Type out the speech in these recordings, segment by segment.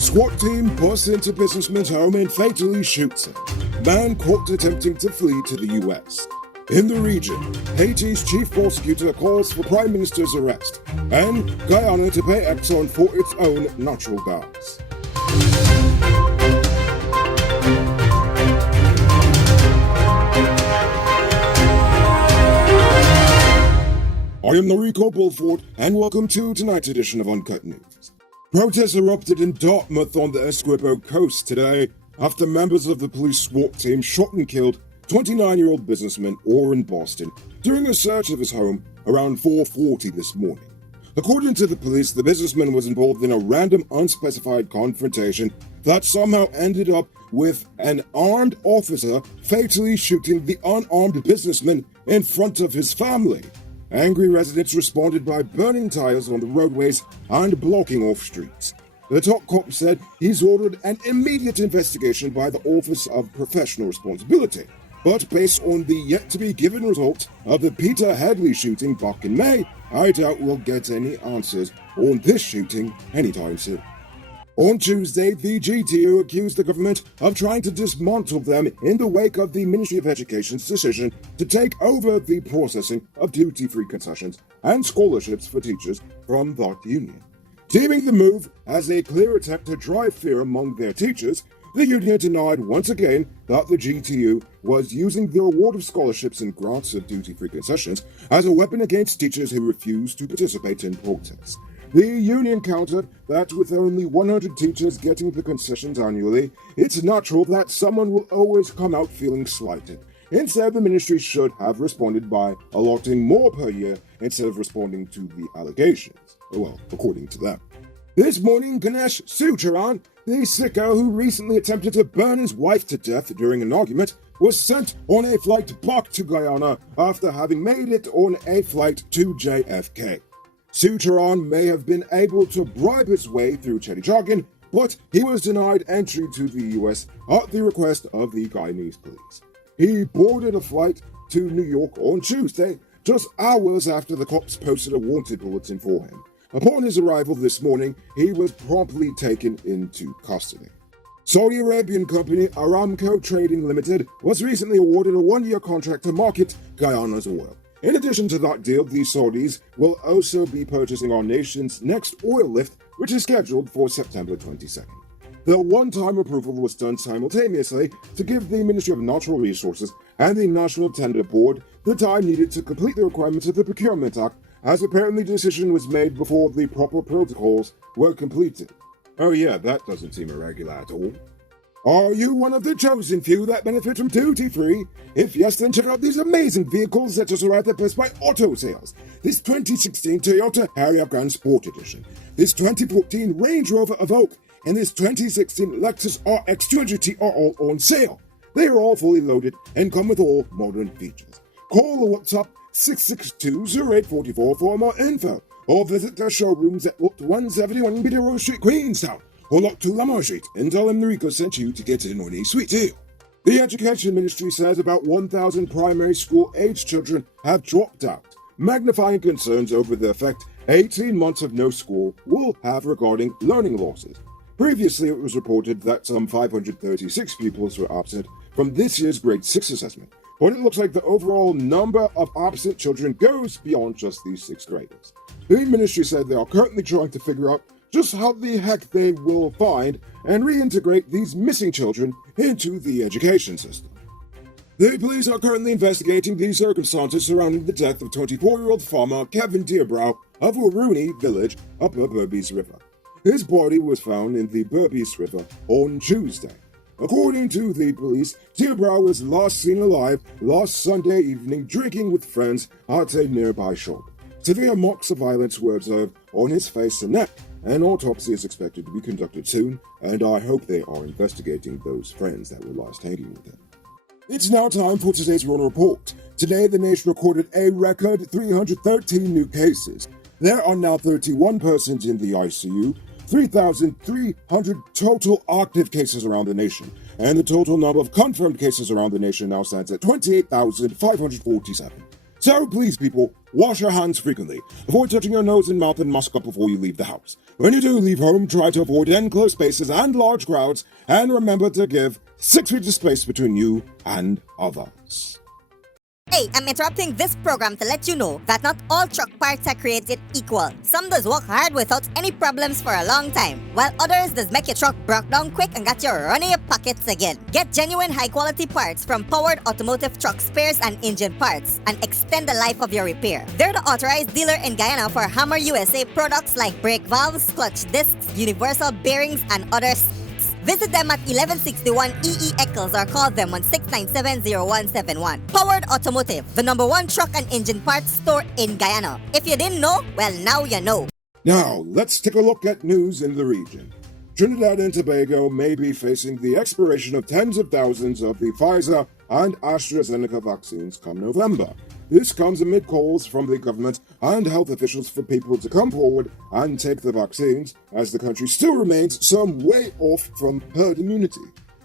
SWAT team busts into businessman's home and fatally shoots him. Man caught attempting to flee to the U.S. In the region, Haiti's chief prosecutor calls for Prime Minister's arrest, and Guyana to pay EXXON for its own natural gas. I am Noriko Bulford, and welcome to tonight's edition of Uncut News. Protests erupted in Dartmouth on the Essequibo coast today after members of the police SWAT team shot and killed 29-year-old businessman Orrin Boston during a search of his home around 4:40 this morning. According to the police, the businessman was involved in a random unspecified confrontation that somehow ended up with an armed officer fatally shooting the unarmed businessman in front of his family. Angry residents responded by burning tires on the roadways and blocking off streets. The top cop said he's ordered an immediate investigation by the Office of Professional Responsibility. But based on the yet-to-be-given result of the Peter Hadley shooting back in May, I doubt we'll get any answers on this shooting anytime soon. On Tuesday, the GTU accused the government of trying to dismantle them in the wake of the Ministry of Education's decision to take over the processing of duty-free concessions and scholarships for teachers from that union. Deeming the move as a clear attempt to drive fear among their teachers, the union denied once again that the GTU was using the award of scholarships and grants of duty-free concessions as a weapon against teachers who refused to participate in protests. The union countered that with only 100 teachers getting the concessions annually, it's natural that someone will always come out feeling slighted. Instead, the ministry should have responded by allotting more per year instead of responding to the allegations. Well, according to them. This morning, Ganesh Sucharan, the sicko who recently attempted to burn his wife to death during an argument, was sent on a flight back to Guyana after having made it on a flight to JFK. Sucharan may have been able to bribe his way through Chetty jargon, but he was denied entry to the US at the request of the Guyanese police. He boarded a flight to New York on Tuesday, just hours after the cops posted a wanted bulletin for him. Upon his arrival this morning, he was promptly taken into custody. Saudi Arabian company Aramco Trading Limited was recently awarded a one-year contract to market Guyana's oil. In addition to that deal, the Saudis will also be purchasing our nation's next oil lift, which is scheduled for September 22nd. The one-time approval was done simultaneously to give the Ministry of Natural Resources and the National Tender Board the time needed to complete the requirements of the Procurement Act, as apparently the decision was made before the proper protocols were completed. Oh yeah, that doesn't seem irregular at all. Are you one of the chosen few that benefit from duty-free? If yes, then check out these amazing vehicles that just arrived at Best Buy Auto Sales. This 2016 Toyota Harrier Grand Sport Edition, this 2014 Range Rover Evoque, and this 2016 Lexus RX 200T are all on sale. They are all fully loaded and come with all modern features. Call or WhatsApp 662-0844 for more info, or visit their showrooms at Lot 171 Bidero Street, Queenstown, or Lot 2 Lamar Street, and tell them Noriko sent you to get in on a sweet deal. The Education Ministry says about 1,000 primary school-aged children have dropped out, magnifying concerns over the effect 18 months of no school will have regarding learning losses. Previously, it was reported that some 536 pupils were absent from this year's grade 6 assessment, but it looks like the overall number of absent children goes beyond just these 6th graders. The ministry said they are currently trying to figure out just how the heck they will find and reintegrate these missing children into the education system. The police are currently investigating the circumstances surrounding the death of 24-year-old farmer Kevin Dearbrow of Waruni village upper Berbice River. His body was found in the Berbice River on Tuesday. According to the police, Dearbrow was last seen alive last Sunday evening drinking with friends at a nearby shop. Severe marks of violence were observed on his face and neck. An autopsy is expected to be conducted soon, and I hope they are investigating those friends that were last hanging with him. It's now time for today's Rona Report. Today, the nation recorded a record 313 new cases. There are now 31 persons in the ICU, 3,300 total active cases around the nation, and the total number of confirmed cases around the nation now stands at 28,547. So please, people, wash your hands frequently. Avoid touching your nose and mouth and mask up before you leave the house. When you do leave home, try to avoid enclosed spaces and large crowds, and remember to give 6 feet of space between you and others. Hey, I'm interrupting this program to let you know that not all truck parts are created equal. Some does work hard without any problems for a long time, while others does make your truck broke down quick and got you running your pockets again. Get genuine high-quality parts from Powered Automotive truck spares and engine parts and extend the life of your repair. They're the authorized dealer in Guyana for Hammer USA products like brake valves, clutch discs, universal bearings, and others. Visit them at 1161 EXXON or call them on 697-0171. Powered Automotive, the #1 truck and engine parts store in Guyana. If you didn't know, well, now you know. Now, let's take a look at news in the region. Trinidad and Tobago may be facing the expiration of tens of thousands of the Pfizer and AstraZeneca vaccines come November. This comes amid calls from the government and health officials for people to come forward and take the vaccines, as the country still remains some way off from herd immunity.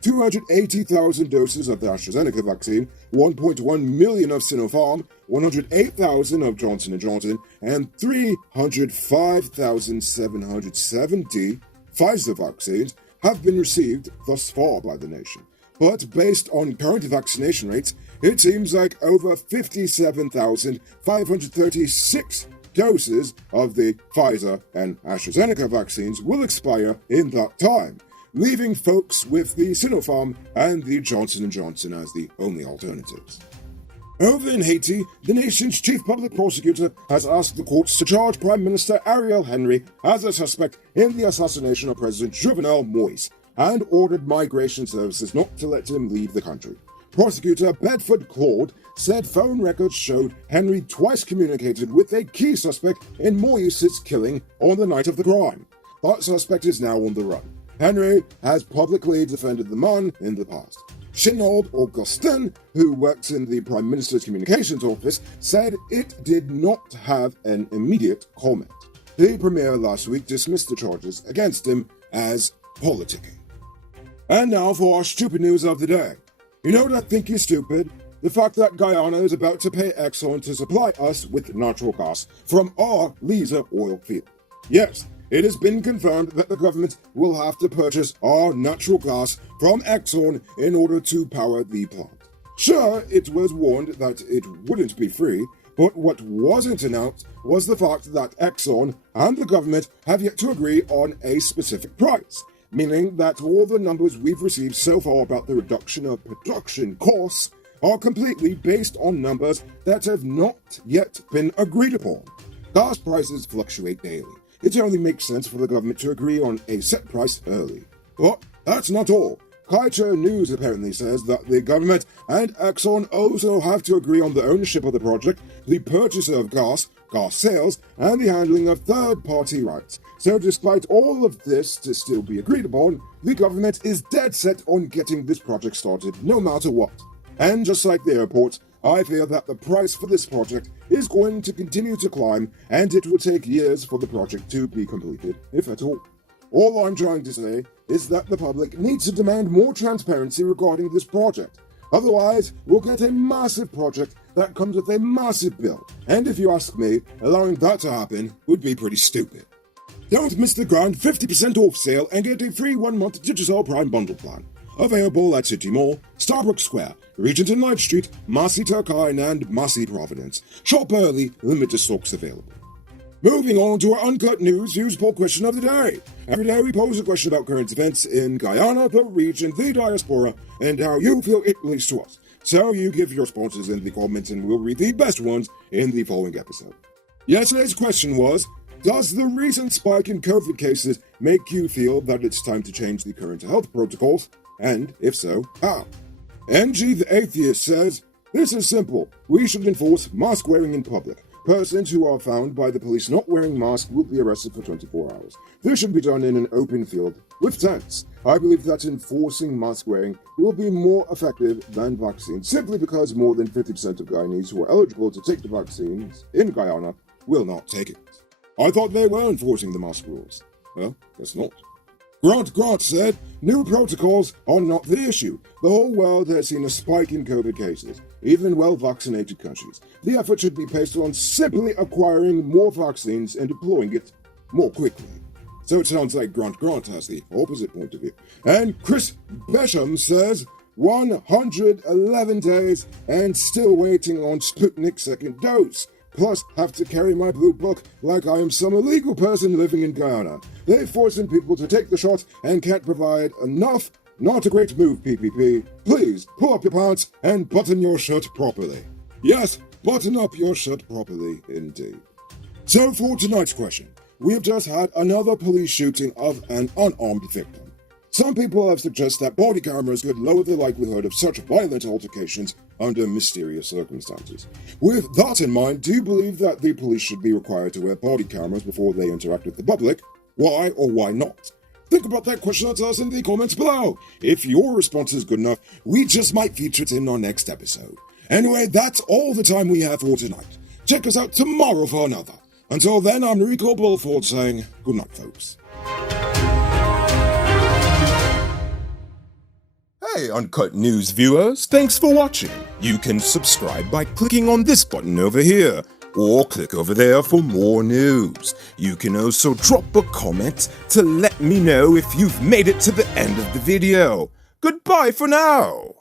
280,000 doses of the AstraZeneca vaccine, 1.1 million of Sinopharm, 108,000 of Johnson & Johnson, and 305,770 Pfizer vaccines have been received thus far by the nation. But based on current vaccination rates, it seems like over 57,536 doses of the Pfizer and AstraZeneca vaccines will expire in that time, leaving folks with the Sinopharm and the Johnson & Johnson as the only alternatives. Over in Haiti, the nation's chief public prosecutor has asked the courts to charge Prime Minister Ariel Henry as a suspect in the assassination of President Jovenel Moïse, and ordered migration services not to let him leave the country. Prosecutor Bedford Claude said phone records showed Henry twice communicated with a key suspect in Moïse's killing on the night of the crime. That suspect is now on the run. Henry has publicly defended the man in the past. Chenald Augustin, who works in the Prime Minister's communications office, said it did not have an immediate comment. The Premier last week dismissed the charges against him as politicking. And now for our stupid news of the day. You know what I think is stupid? The fact that Guyana is about to pay EXXON to supply us with natural gas from our Liza oil field. Yes, it has been confirmed that the government will have to purchase our natural gas from EXXON in order to power the plant. Sure, it was warned that it wouldn't be free, but what wasn't announced was the fact that EXXON and the government have yet to agree on a specific price, meaning that all the numbers we've received so far about the reduction of production costs are completely based on numbers that have not yet been agreed upon. Gas prices fluctuate daily. It only makes sense for the government to agree on a set price early. But that's not all. Kaiser News apparently says that the government and EXXON also have to agree on the ownership of the project, the purchase of gas sales, and the handling of third-party rights. So despite all of this to still be agreed upon, the government is dead set on getting this project started no matter what. And just like the airport, I fear that the price for this project is going to continue to climb, and it will take years for the project to be completed, if at all. All I'm trying to say is that the public needs to demand more transparency regarding this project. Otherwise, we'll get a massive project that comes with a massive bill. And if you ask me, allowing that to happen would be pretty stupid. Don't miss the grand 50% off sale and get a free 1-month Digital Prime bundle plan. Available at City Mall, Starbrook Square, Regent and Light Street, Massey Turkine, and Massey Providence. Shop early, limited stocks available. Moving on to our Uncut News Use Poll question of the day. Every day we pose a question about current events in Guyana, the region, the diaspora, and how you feel it relates to us. So you give your responses in the comments and we'll read the best ones in the following episode. Yesterday's question was, does the recent spike in COVID cases make you feel that it's time to change the current health protocols? And if so, how? NG the Atheist says, this is simple. We should enforce mask wearing in public. Persons who are found by the police not wearing masks will be arrested for 24 hours. This should be done in an open field with tents. I believe that enforcing mask wearing will be more effective than vaccines, simply because more than 50% of Guyanese who are eligible to take the vaccines in Guyana will not take it. I thought they were enforcing the mask rules. Well, guess not. Grant said, new protocols are not the issue. The whole world has seen a spike in COVID cases. even well-vaccinated countries. The effort should be based on simply acquiring more vaccines and deploying it more quickly. So it sounds like Grant has the opposite point of view. And Chris Besham says, 111 days and still waiting on Sputnik's second dose. Plus, have to carry my blue book like I am some illegal person living in Guyana. They're forcing people to take the shot and can't provide enough. Not a great move, PPP. Please, pull up your pants and button your shirt properly. Yes, button up your shirt properly, indeed. So for tonight's question, we have just had another police shooting of an unarmed victim. Some people have suggested that body cameras could lower the likelihood of such violent altercations under mysterious circumstances. With that in mind, do you believe that the police should be required to wear body cameras before they interact with the public? Why or why not? Think about that question and tell us in the comments below. If your response is good enough, we just might feature it in our next episode. Anyway, that's all the time we have for tonight. Check us out tomorrow for another. Until then, I'm Rico Bulford saying good night, folks. Hey, Uncut News viewers, thanks for watching. You can subscribe by clicking on this button over here, or click over there for more news. You can also drop a comment to let me know if you've made it to the end of the video. Goodbye for now.